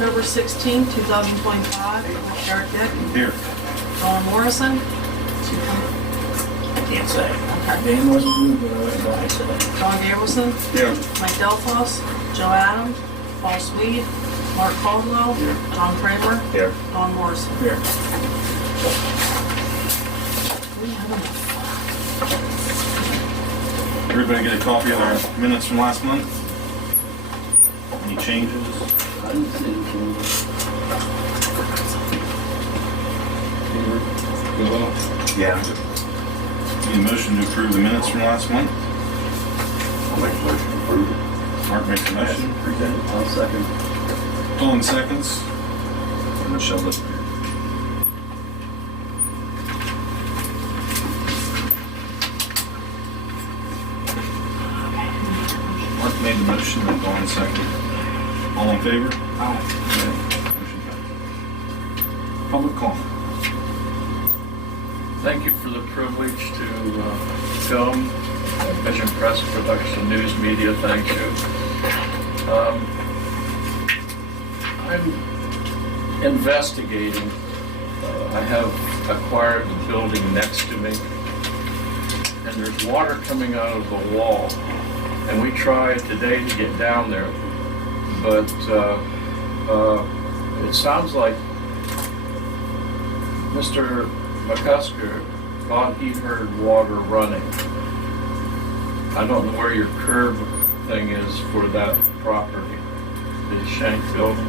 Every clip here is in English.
October 16, 2025. Eric Dick. Here. Dawn Morrison. I can't say. Okay. Dan wasn't moved, but I went by, so. Don Gabrielson. Here. Mike Delphos. Joe Adams. Paul Sweet. Mark Caldwell. Here. John Kramer. Here. Dawn Morrison. Here. We have enough. Everybody get a copy of our minutes from last month? Any changes? I didn't see anything. Yeah. Need a motion to approve the minutes from last month? I'll make a motion to approve it. Mark makes a motion. Presented. I'll second. Colin seconds. And Michelle doesn't appear. Mark made the motion, and Colin seconded. All in favor? Aye. Motion passes. Public comment. Thank you for the privilege to film Vision Press Production News Media. Thank you. I'm investigating. I have acquired the building next to me, and there's water coming out of the wall. And we tried today to get down there, but it sounds like Mr. McCusker thought he heard water running. I don't know where your curb thing is for that property, the Shank building.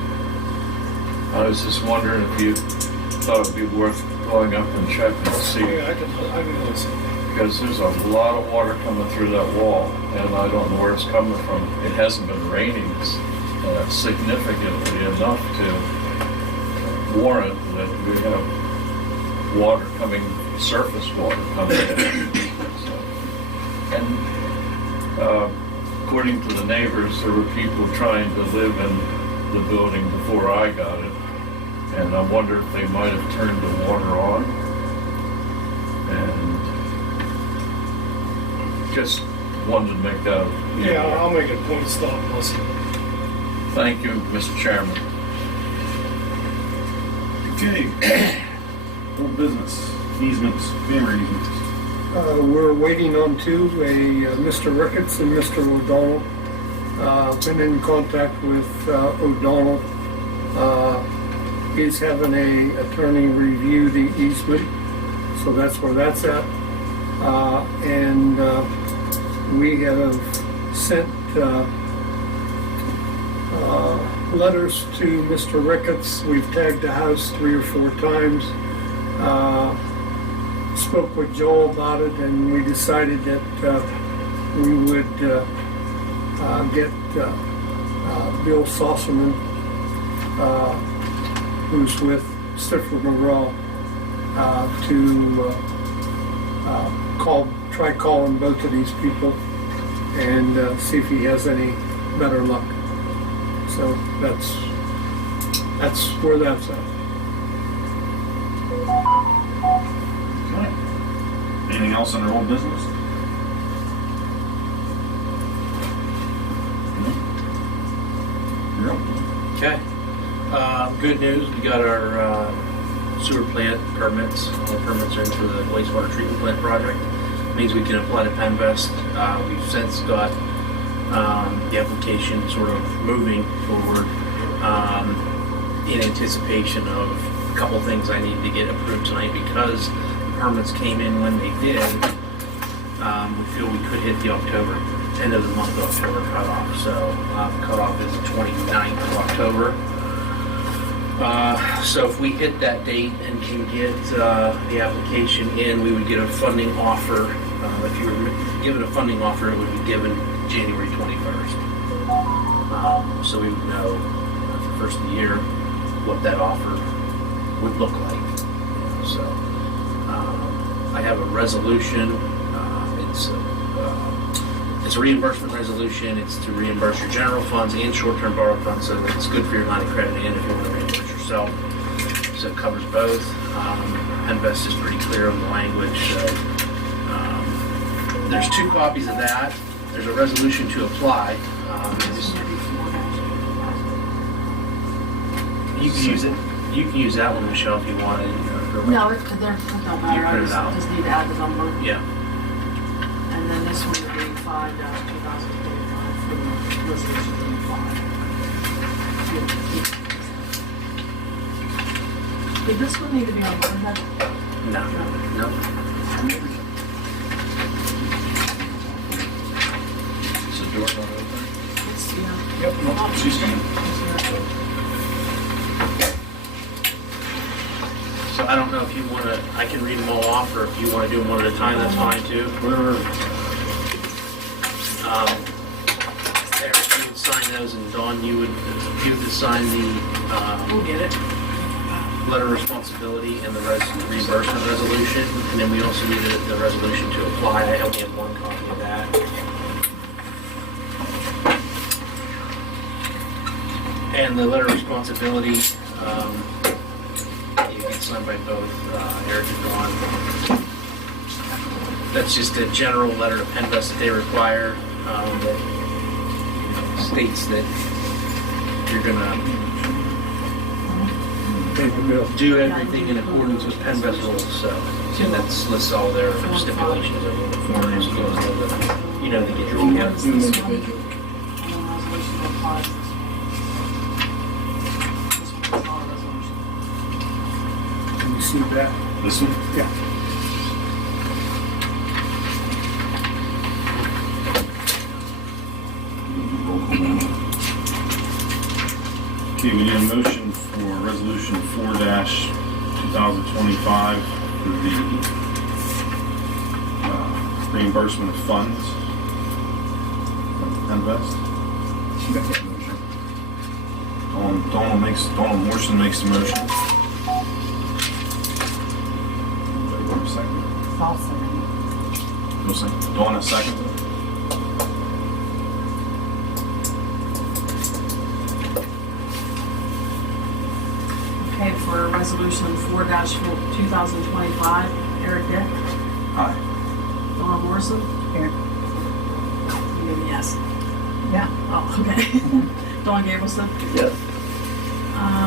I was just wondering if you thought it'd be worth going up and checking to see. I can listen. Because there's a lot of water coming through that wall, and I don't know where it's coming from. It hasn't been raining significantly enough to warrant that we have water coming, surface water coming in. So, and according to the neighbors, there were people trying to live in the building before I got it, and I wonder if they might have turned the water on. And just wanted to make that. Yeah, I'll make a point stop listening. Thank you, Mr. Chairman. Okay. Old business, easements, favor easements. We're waiting on two, Mr. Ricketts and Mr. O'Donnell. Been in contact with O'Donnell. He's having a attorney review the easement, so that's where that's at. And we have sent letters to Mr. Ricketts. We've tagged the house 3 or 4 times. Spoke with Joel about it, and we decided that we would get Bill Sosserman, who's with Stifford McGraw, to try calling both of these people and see if he has any better luck. So that's where that's at. Okay. Anything else under old business? No? You're up. Okay. Good news, we got our sewer plant permits. All the permits are in for the wastewater treatment plant project. Means we can apply to Penvest. We've since got the application sort of moving forward in anticipation of a couple things I need to get approved tonight because the permits came in when they did. We feel we could hit the end of the month October cutoff. So the cutoff is the 29th of October. So if we hit that date and can get the application in, we would get a funding offer. If you were given a funding offer, it would be given January 21st. So we would know for the first of the year what that offer would look like. So I have a resolution. It's a reimbursement resolution. It's to reimburse your general funds and short-term borrow funds, so it's good for your line of credit and if you want to reimburse yourself. So it covers both. Penvest is pretty clear on the language. So, there's 2 copies of that. There's a resolution to apply. You can use it. You can use that one, Michelle, if you wanted. No, it don't matter, I print it out. just need to add the number. Yeah. And then this one would be 5-2025 for the resolution to apply. Did this one need to be on letterhead? No. No. Is the door not open? It's, yeah. Yep. No, she's coming. So I don't know if you want to, I can read them all off, or if you want to do them one at a time, that's fine too. Eric, you would sign those, and Dawn, you would sign the We'll get it. letter of responsibility and the reimbursement resolution, and then we also need the resolution to apply. I only have one copy of that. And the letter of responsibility, you can sign by both Eric and Dawn. That's just a general letter to Penvest that they require, that states that you're gonna Pay the bill. do everything in accordance with Penvest rules, so, and that lists all their stipulations of what the form is, you know, to get your And yeah. then this one, and then resolution to apply is this one. This one's our resolution. Can you see that? This one? Yeah. Okay, we need a motion for resolution 4-2025 for the reimbursement of funds from Invest. Make that motion. Donald Morrison makes the motion. Anybody want a second? I'll second No second. Dawn, a second. Okay, for resolution 4-2025, Eric Dick, Aye. Dawn Morrison. Here. You mean yes? Yeah. Oh, okay. Dawn Gableson, Yes.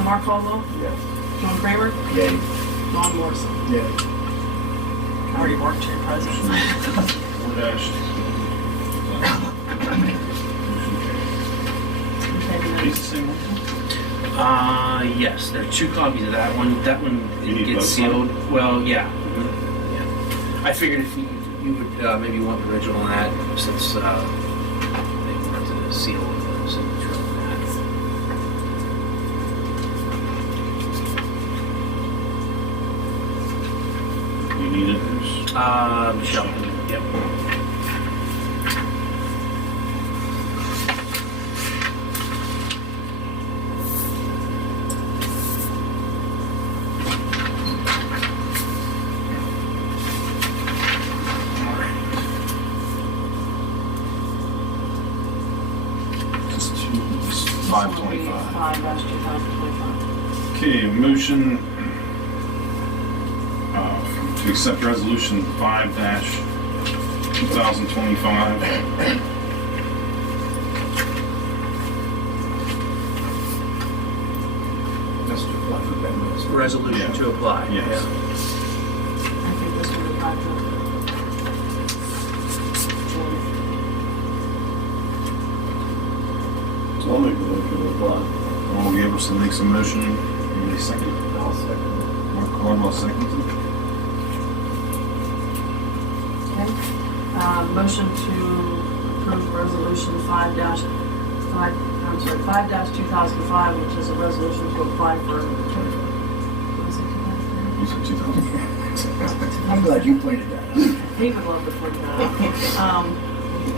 Mark Caldwell, Yes. John Kramer, Yay. Dawn Morrison. Yeah. I already worked here, President. 4-. It's the same one? Yes, there are two copies of that one. That one You need gets both sealed. Well, yeah. Yeah. I figured if you would maybe want the original on that, since they wanted to seal the signature on You need it? that. Michelle. Yep. It's 525. 5-2025. Okay, motion to accept resolution 5-2025. That's to apply for Penvest. Resolution Yeah. to apply. Yes. I think this would apply to. I'll make the motion to apply. Donald Gaberson makes a motion. Anybody second? I'll second Mark Caldwell seconds it. Okay. Motion to approve resolution 5-2005, which is a resolution to apply for. What is it? You said 2000. I'm glad you pointed that out. He would love to point that out.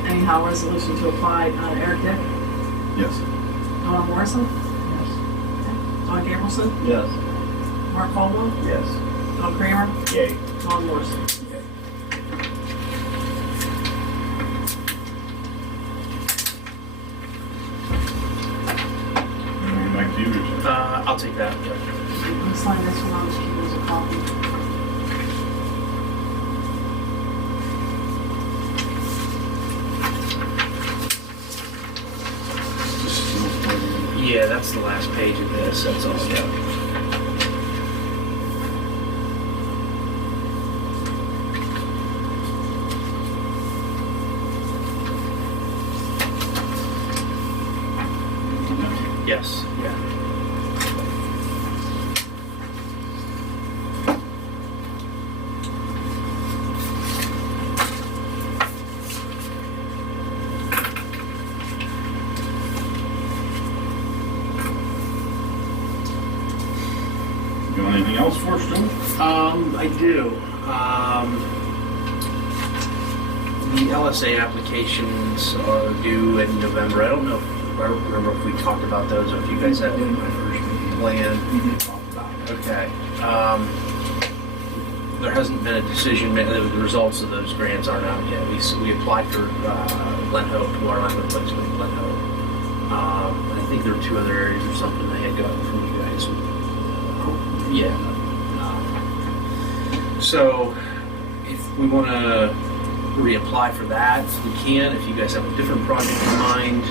Anyhow, resolution to apply, Eric Dick, Yes. Dawn Morrison, Dawn Gableson, Yes. Mark Caldwell, Yes. John Kramer, Yay. Dawn Morrison. Back to you, Richard. I'll take that. Yep. Let's sign this one, I'll just keep it as a copy. Just Yeah, that's the last page of this, that's all. Yes, yeah. You want anything else for us, Joe? I do. The LSA applications are due in November. I don't remember if we talked about those or if you guys had In my first meeting. planned. We did talk about it. Okay. There hasn't been a decision made. The results of those grants aren't out yet. We applied for Glen Hope, water line replacement in Glen Hope. And I think there were 2 other areas or something they had gotten from you guys. Yeah. So if we want to reapply for that, we can. If you guys have a different project in mind,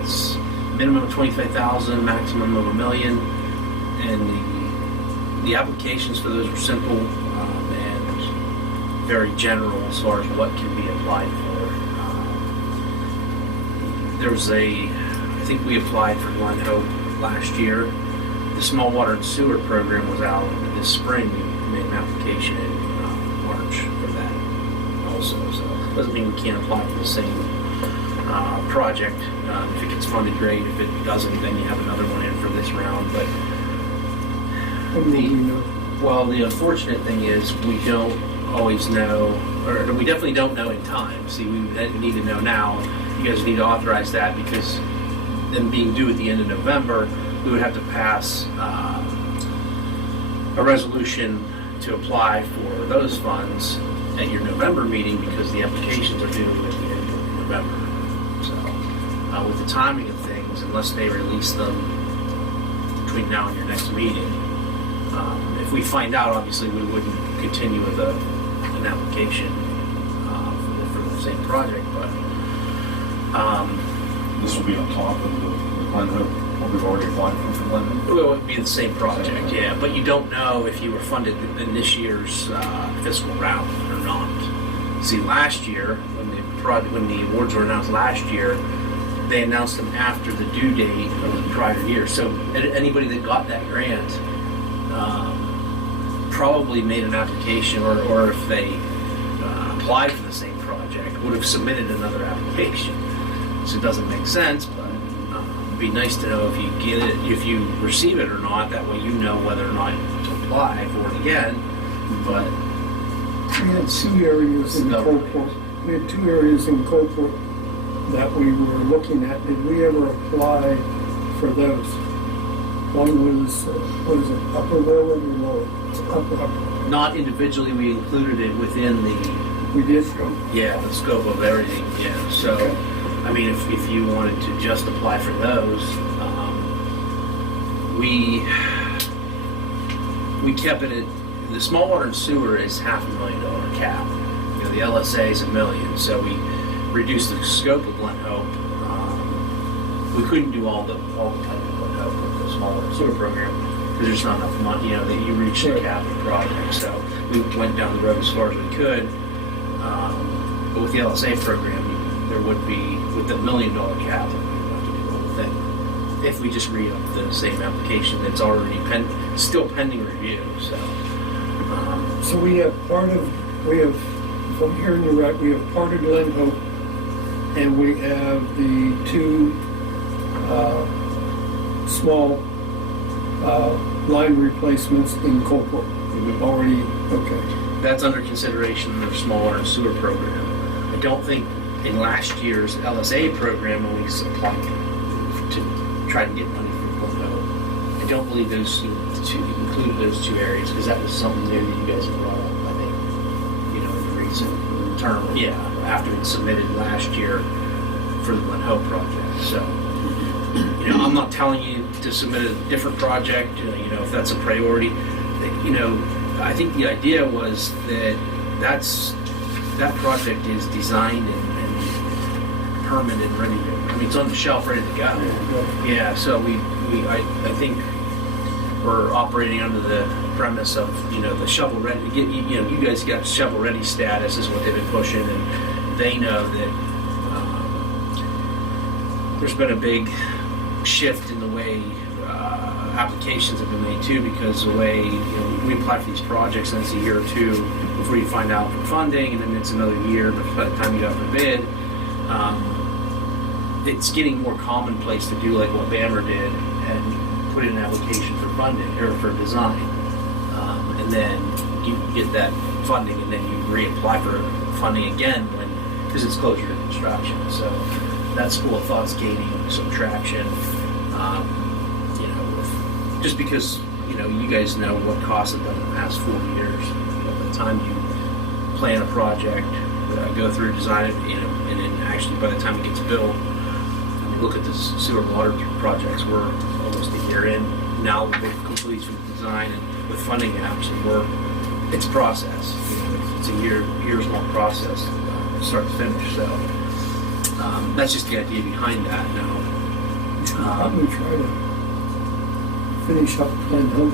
it's minimum of 25,000, maximum of $1 million, and the applications for those are simple and very general as far as what can be applied for. I think we applied for Glen Hope last year. The small water and sewer program was out this spring. We made an application in March for that also. So doesn't mean we can't apply for the same project. If it gets funded, great. If it doesn't, then you have another one in for this round. But When will we know? well, the unfortunate thing is we don't always know, or we definitely don't know in time. See, we need to know now. You guys need to authorize that because them being due at the end of November, we would have to pass a resolution to apply for those funds at your November meeting because the applications are due at the end of November. So, with the timing of things, unless they release them between now and your next meeting, if we find out, obviously we wouldn't continue with an application for the same project, but This will be on top of the Glen Hope, what we've already applied for Glen Hope. it would be the same project, yeah. But you don't know if you were funded in this year's fiscal round or not. See, last year, when the awards were announced last year, they announced them after the due date of the prior year. So anybody that got that grant probably made an application, or if they applied for the same project, would have submitted another application. So it doesn't make sense, but it'd be nice to know if you get it, if you receive it or not. That way you know whether or not to apply for it again. But We had 2 areas in No. Coalport. We had 2 areas in Coalport that we were looking at. Did we ever apply for those? One was, what is it, Upper Rowan or Lower? Upper. not individually, we included it within the We did? the scope of everything. Yeah. So, I mean, if you wanted to just apply for those, we kept it at the small water and sewer is $500,000 cap. You know, the LSA is $1 million, so we reduced the scope of Glen Hope. We couldn't do all the type of Glen Hope with the small water and sewer program because there's not enough money. You know, that you reach the cap of the project, so we went down the road as far as we could. But with the LSA program, there would be, with the $1 million cap, we would have to do the whole thing. If we just re-up the same application that's already still pending review, so. So we have if I'm hearing you right, we have part of Glen Hope, and we have the 2 small line replacements in Coalport. We've already, okay. That's under consideration in their small water and sewer program. I don't think in last year's LSA program, when we applied to try to get money from Glen Hope, I don't believe those included those 2 areas because that was something new that you guys had brought up, I think, you know, in the recent term. Yeah, after it submitted last year for the Glen Hope project. So, you know, I'm not telling you to submit a different project, you know, if that's a priority. You know, I think the idea was that that project is designed and permitted and ready to, I mean, it's on the shelf ready to go. Yeah, so we I think we're operating under the premise of, the shovel ready, you guys got shovel ready status is what they've been pushing, and they know that there's been a big shift in the way applications have been made too, because the way we apply for these projects, and it's a year or two before you find out for funding, and then it's another year by the time you go out for bid. It's getting more commonplace to do like what Bammer did and put in an application for funding or for design, and then you get that funding, and then you reapply for funding again because it's closer to construction. So that school of thought's gaining some traction. Just because you guys know what costs have done in the past 4 years. By the time you plan a project, go through design it, and then actually by the time it gets built, look at the sewer and water projects. We're almost a year in now. We're complete from the design and with funding apps, and it's a process. It's a years long process, start to finish. So that's just the idea behind that. Probably try to finish up Glen Hill.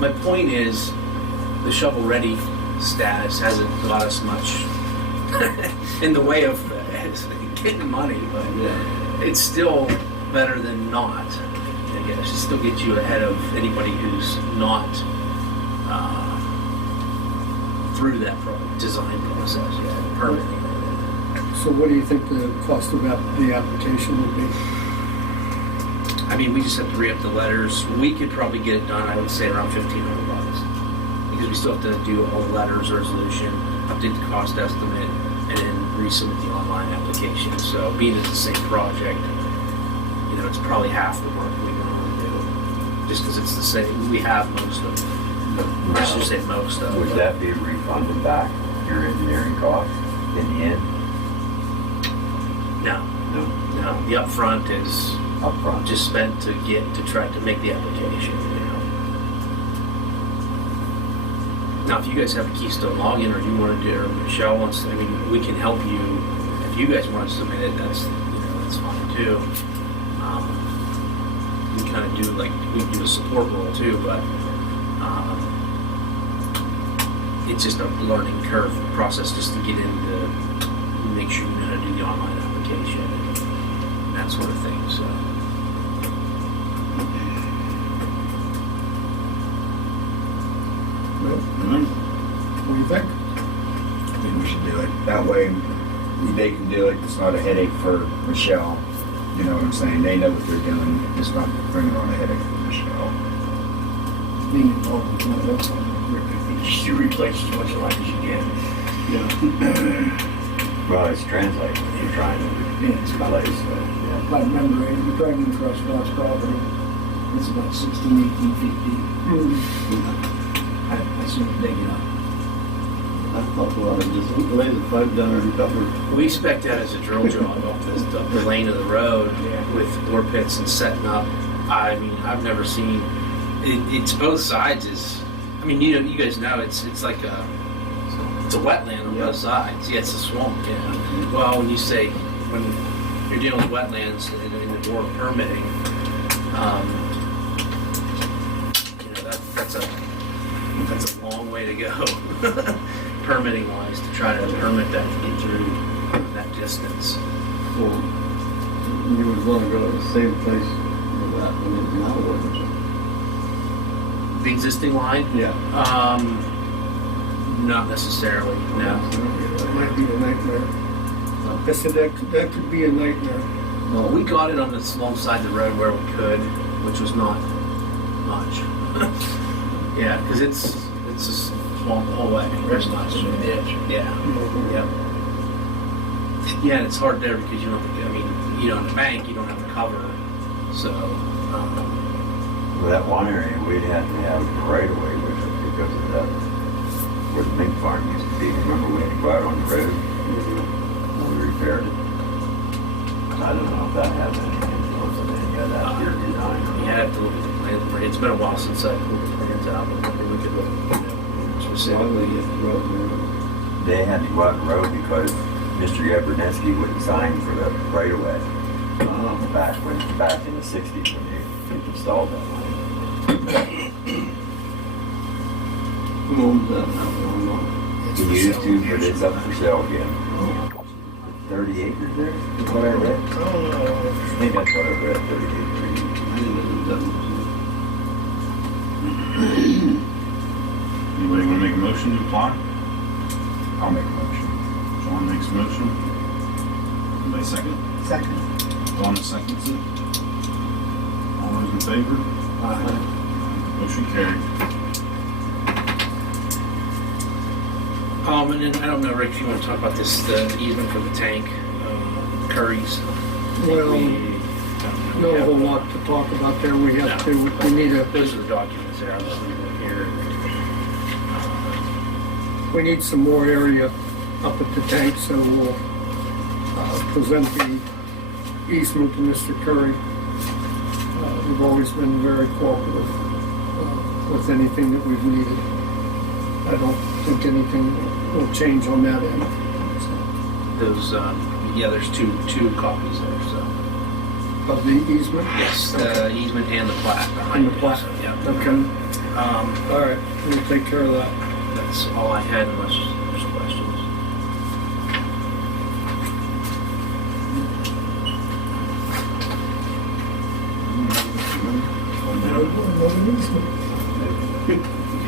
My point is, the shovel-ready status hasn't got us much in the way of getting money, but it's still better than not. I guess it still gets you ahead of anybody who's not through that design process yet, permitting. So what do you think the cost of the application would be? I mean, we just have to re-up the letters. We could probably get it done, I would say, around $1,500, because we still have to do all the letters, resolution, update the cost estimate, and then resubmit the online application. So being it's the same project, it's probably half the work we normally do, just because it's the same. We have most of them. I should say most of them. Would that be refunded back, your engineering costs in the end? No. No. The upfront is Upfront? just spent to try to make the application. Now, if you guys have a Keystone login, or you want to do, or Michelle wants, we can help you. If you guys want to submit it, that's fine too. We kind of do we do a support role too, but it's just a learning curve process just to get into, make sure you know how to do the online application and that sort of thing. So. What do you think? I think we should do it. That way, they can do it. It's not a headache for Michelle. You know what I'm saying? They know what they're doing. It's not bringing on a headache for Michelle. Being involved in one of those. You replace as much light as you can. Well, it's translating. You're trying to replace, so, yeah. If I remember, we're driving across God's property. It's about 16, 18 feet deep. I seen it digging up. I thought a lot of this, the way the pipe down there and covered. We spec that as a drill job up the lane of the road with bore pits and setting up. I mean, I've never seen it's both sides. You guys know it's like it's a wetland on both sides. Yeah, it's a swamp. Yeah. Well, when you're dealing with wetlands in the door permitting, that's a long way to go. Permitting wise, to try to permit that to get through that distance. Well, you would want to go to the same place with that when it's now working. The existing line? Yeah. Not necessarily, no. That might be a nightmare. I said that could be a nightmare. Well, we got it on this long side of the road where we could, which was not much. Yeah, because it's a swamp the whole way. There's not a ditch. Yeah. Yep. Yeah, and it's hard there because you don't on the bank, you don't have the cover. So, Well, that one area, we'd have to have the right of way with it because of that, where the mink farm used to be. Remember when you go out on the road? We repaired it. I don't know if that has any influence on any of that your design. you have to look at the plans. It's been a while since I pulled the plans out, but maybe we could look specifically. They had to go out the road because Mr. Yabernetsky wouldn't sign for the right of way. Back in the 60s when they did the installed that line. Who owns that now? I don't know. We used to, but it's up for sale again. 30 acres there, is what I read. I think that's what I read, 30 acres. I didn't know that much. Anybody wanna make a motion to apply? I'll make a motion. John makes a motion. Anybody second? Second. Donna seconds it. All those in favor? Motion carried. And then I don't know, Rick, if you want to talk about this, the easement for the tank, Curry's. Well, not a whole lot to talk about there. We have to, we need Those are the documents there, I'll just leave them here. we need some more area up at the tank, so we'll present the easement to Mr. Curry. We've always been very cooperative with anything that we've needed. I don't think anything will change on that end. Those, yeah, there's two copies there, so. Of the easement? Yes, the easement and the plat behind And the it, plat. so, yeah. Okay, all right, we'll take care of that. That's all I had unless there's questions.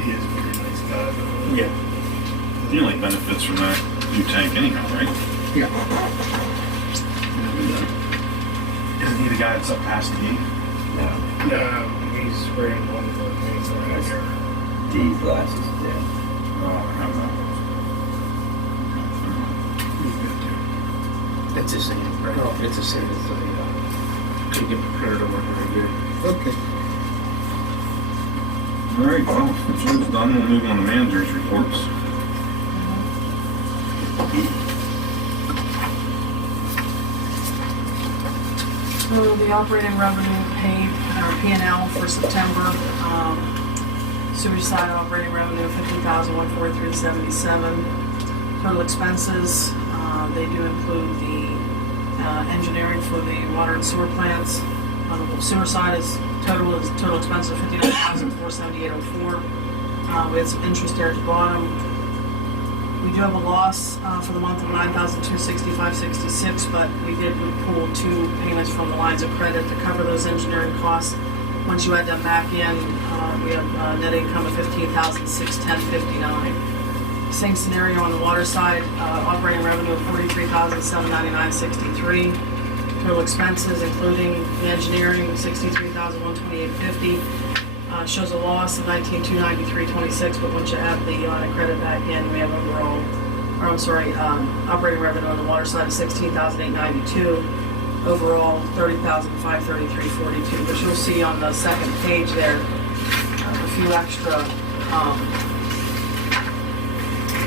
He is a very nice guy. Yeah. He only benefits from that new tank anyhow, right? Yeah. Isn't he the guy that's up past the gate? No, No, he's wearing one of the things right here. D glasses, yeah. Oh, I don't know. He's good too. That's the same, right? Oh. It's the same as the, could get prepared to work right here. Okay. All right, well, if Jim's done, we'll move on to manager's reports. So the operating revenue paid, or P&L for September, sewer side operating revenue, $50,143.77. Total expenses, they do include the engineering for the water and sewer plants. On the sewer side total expense of $59,478.04. We had some interest there at the bottom. We do have a loss for the month of $9,265.66, but we did pull 2 payments from the lines of credit to cover those engineering costs. Once you add them back in, we have net income of $15,610.59. Same scenario on the water side, operating revenue of $43,799.63. Total expenses, including the engineering, $63,128.50. Shows a loss of $19,293.26, but once you add the line of credit back in, we have overall, operating revenue on the water side of $16,892. Overall, $30,533.42. But you'll see on the second page there, a few extra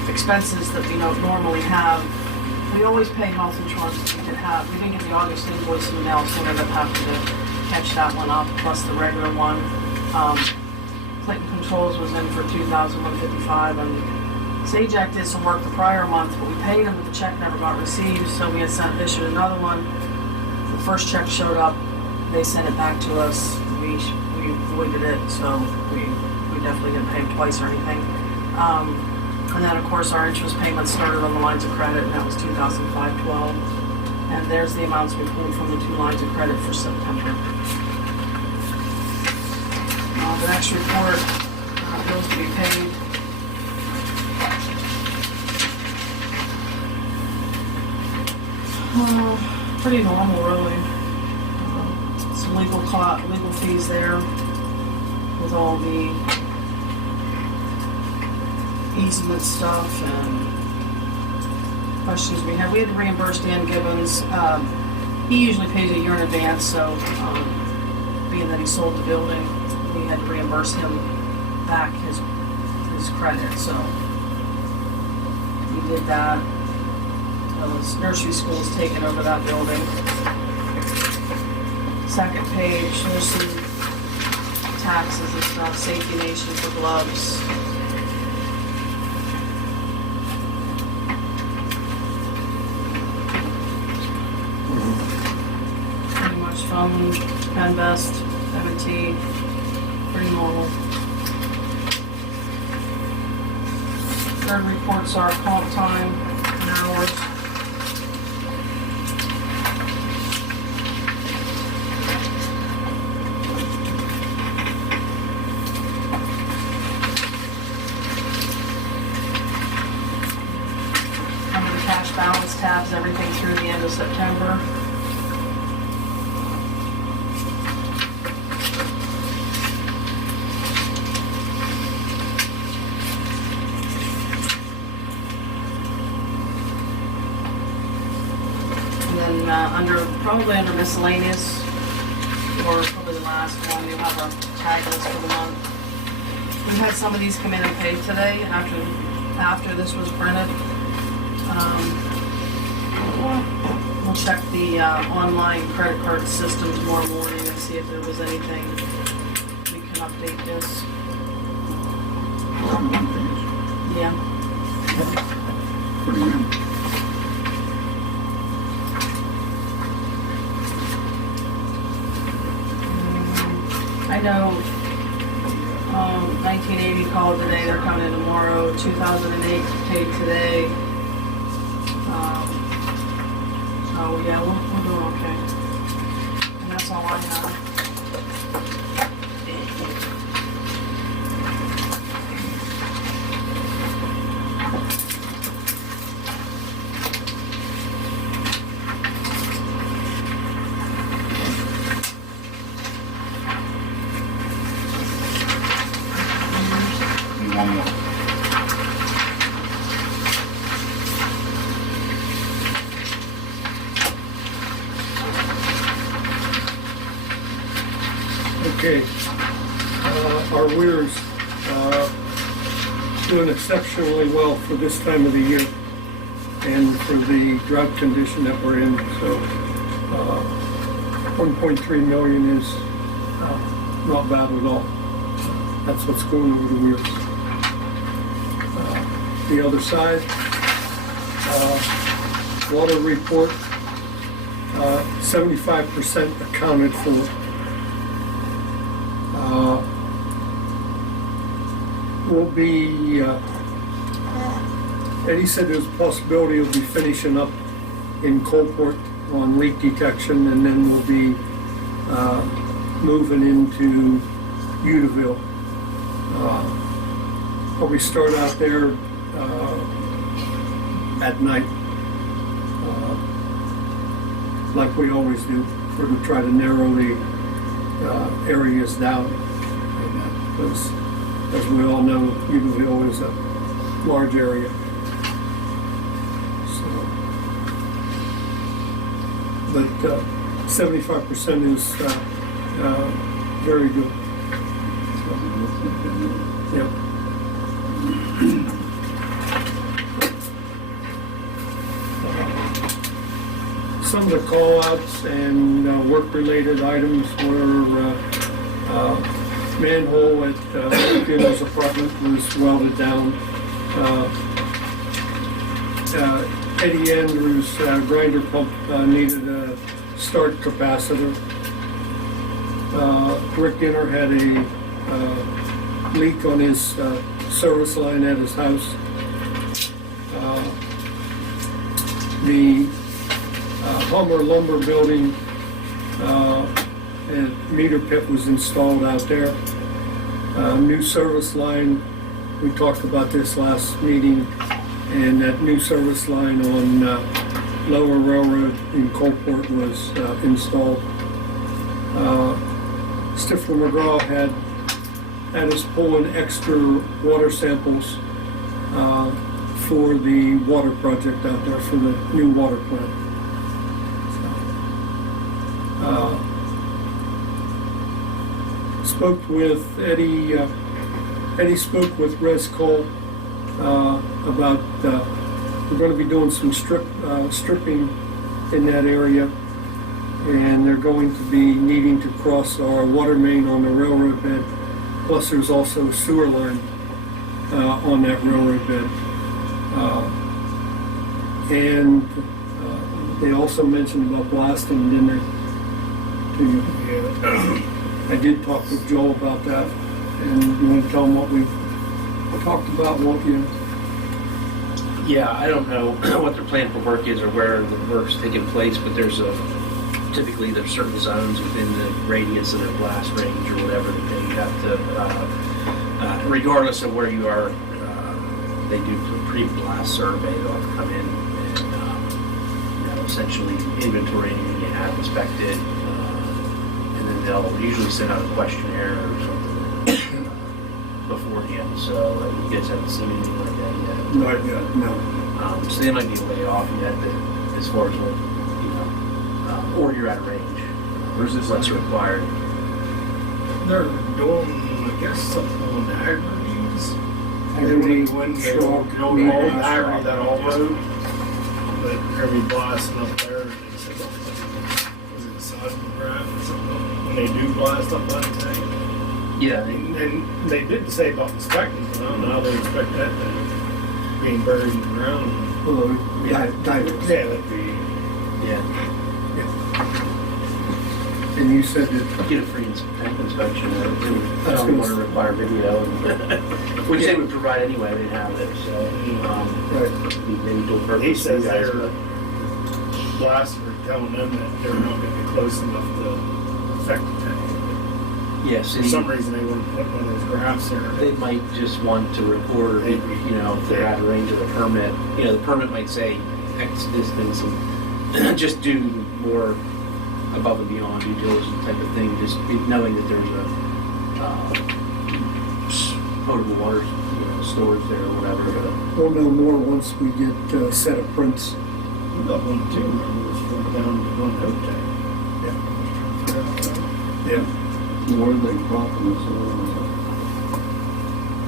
expenses that we don't normally have. We always pay health insurance. We didn't get the August invoice in the mail, so we ended up having to catch that one up, plus the regular one. Clayton Controls was in for $2,155, and Sajak did some work the prior month, but we paid him, but the check never got received, so we had issued another one. The first check showed up, they sent it back to us, we voided it, so we definitely didn't pay him twice or anything. And then, of course, our interest payments started on the lines of credit, and that was $2,512. And there's the amounts we pulled from the 2 lines of credit for September. The next report, bills to be paid. Pretty normal, really. Some legal fees there with all the easement stuff and questions we had. We had to reimburse Dan Gibbons. He usually pays a year in advance, so being that he sold the building, we had to reimburse him back his credit, so we did that. His nursery school's taken over that building. Second page, there's some taxes and stuff, Safety Nation for gloves. Pretty much phone, Penvest, M&T, pretty normal. Third reports are comp time and hours. Under the cash balance tabs, everything through the end of September. And then probably under miscellaneous, or probably the last one, you'll have a tag list for the month. We had some of these come in and paid today after this was printed. We'll check the online credit card system tomorrow morning and see if there was anything we can update this. Yeah. Pretty good. I know 1980 called today, they're coming in tomorrow. 2008 paid today. So yeah, we're doing okay. And that's all I have. One more. Okay, our weirs doing exceptionally well for this time of the year and for the drought condition that we're in. So 1.3 million is not bad at all. That's what's going over the weirs. The other side, water report, 75% accounted for. Will be, Eddie said there's a possibility we'll be finishing up in Coalport on leak detection, and then we'll be moving into Utahville. Probably start out there at night, like we always do, to try to narrow the areas down. Because, as we all know, Utahville is a large area. So, but 75% is very good. Yep. Some of the call-outs and work-related items were manhole at Dinner's apartment was welded down. Eddie Andrews' grinder pump needed a start capacitor. Rick Dinner had a leak on his service line at his house. The Hummer lumber building and meter pit was installed out there. New service line, we talked about this last meeting, and that new service line on Lower Railroad in Coalport was installed. Stifler McGraw had us pulling extra water samples for the water project out there, for the new water plant. Spoke with Eddie. Eddie spoke with Res Cole about we're going to be doing some stripping in that area, and they're going to be needing to cross our water main on the railroad bed. Plus, there's also a sewer line on that railroad bed, and they also mentioned about blasting, didn't they? Yeah. I did talk with Joel about that, and you want to tell him what we talked about, won't you? Yeah, I don't know what their plan for work is or where the work's taking place, but typically there's certain zones within the radius of their blast range or whatever that they have to, regardless of where you are, they do a pre-blast survey. They'll have to come in and essentially inventory anything you have inspected, and then they'll usually send out a questionnaire or something beforehand. So you guys haven't seen anything like that yet? Not yet, no. So they might be way off yet as far as what, or you're out of range. Where's this What's required? They're doing, I guess, something on the Agrides. They Agri, went to Schrock, go Mead. all Agri, that all road. But every blasting up there, they said, was it seismograph or something? When they do blast up that tank. Yeah, And they did say about inspecting, but I don't know how they inspect that thing being buried in the ground. Divers. Yeah, that'd be. yeah. And you said that, Get a free tank inspection. I don't want to require video, which they would provide anyway. They'd have it. So right, maybe do a He purpose. says for you guys, they're blasters are telling them that they're not going to be close enough to affect the tank. yes, For some reason, they want to put one of those graphs there. they might just want to record, if they're out of range of the permit. The permit might say X distance, and just do more above and beyond due diligence type of thing, just knowing that there's a potable water storage there or whatever. we'll know more once we get a set of prints. We got one too. Remember, was going down to one hope tank. Yeah. Where are they cropping this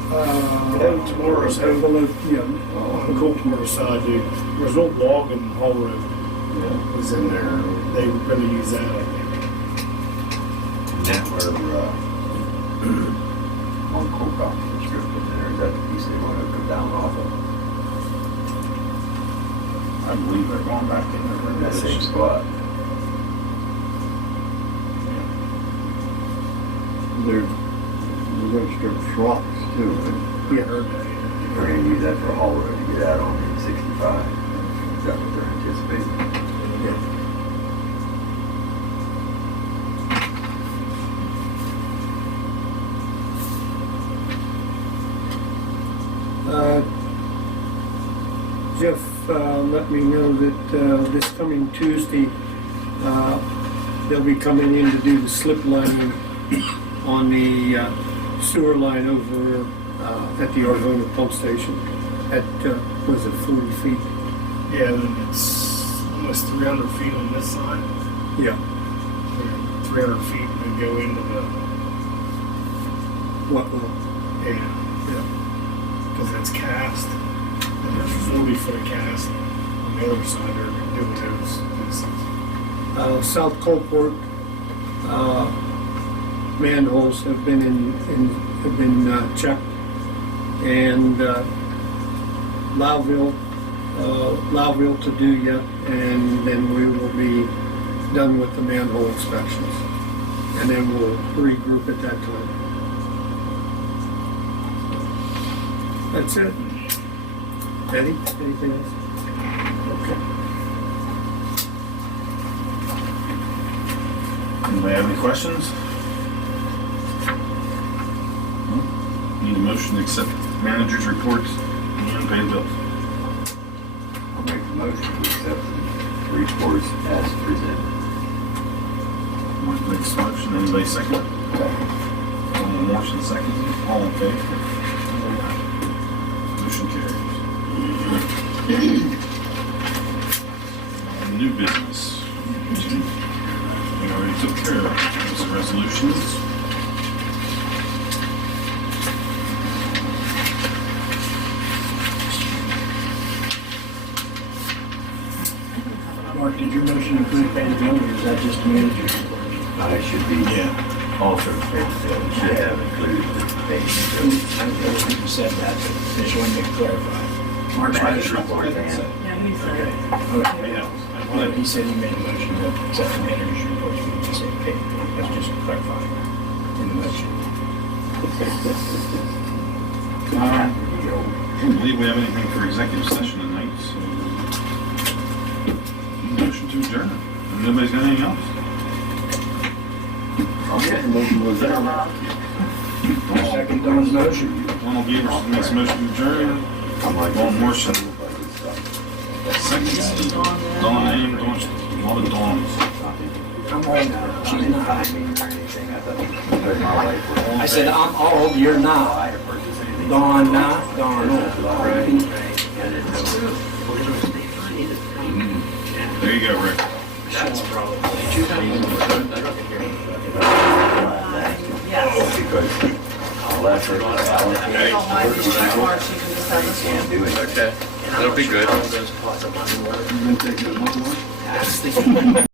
Hello, tomorrow's hope. Yeah, On the Coalport side, dude, there's no log in the Hall Road Yeah. was in there. They were going to use that, I think. And that where, one coal company strip in there, is that the piece they want to go down off of? I believe they're going back in there. In that same spot? They're going to strip rocks too, right? yeah. They're going to use that for a haul road to get out on 65. Is that what they're anticipating? Jeff let me know that this coming Tuesday, they'll be coming in to do the slip lining on the sewer line over at the Irvona pump station at, was it 40 feet? Yeah, then it's almost 300 feet on this side. Yeah. 300 feet and then go into the, What, yeah, because it's cast. And there's 40 foot of cast on the other side. They're doing those. South Coalport, manholes have been checked, and Loudville to do yet, and then we will be done with the manhole inspections, and then we'll regroup at that time. That's it. Eddie, anything else? Okay. Anybody have any questions? Need a motion to accept manager's report and pay the bills. I'll make the motion to accept the reports as presented. Mike makes a motion, anybody second? Morrison second, all in favor? Motion carries. New business. We already took care of those resolutions. Mark, did your motion include paying the bill, or is that just the manager's report? It should be also paid bill. It should have included the paid bill. I don't know if you said that, but I just wanted to clarify. Mark's Manager's manager's report, report. Dan. Yeah, he said it. Okay. Yeah. Well, he said he made a motion to accept the manager's report, so you can say pay. That's just clarifying. I don't believe we have anything for executive session tonight, so. Motion to adjourn. And nobody's got anything else? Motion was there. Second Don's motion. Donald Gavers makes a motion to adjourn. Don Morrison. Second. Don and Don. A lot of Dons. I said, I'm old, you're not. Dawn, not, darn old. There you go, Rick. That's probably. Yes. Because unless it's I don't mind if it's March, you can just have this one. can't do it. Okay, that'll be good. You gonna take it another one?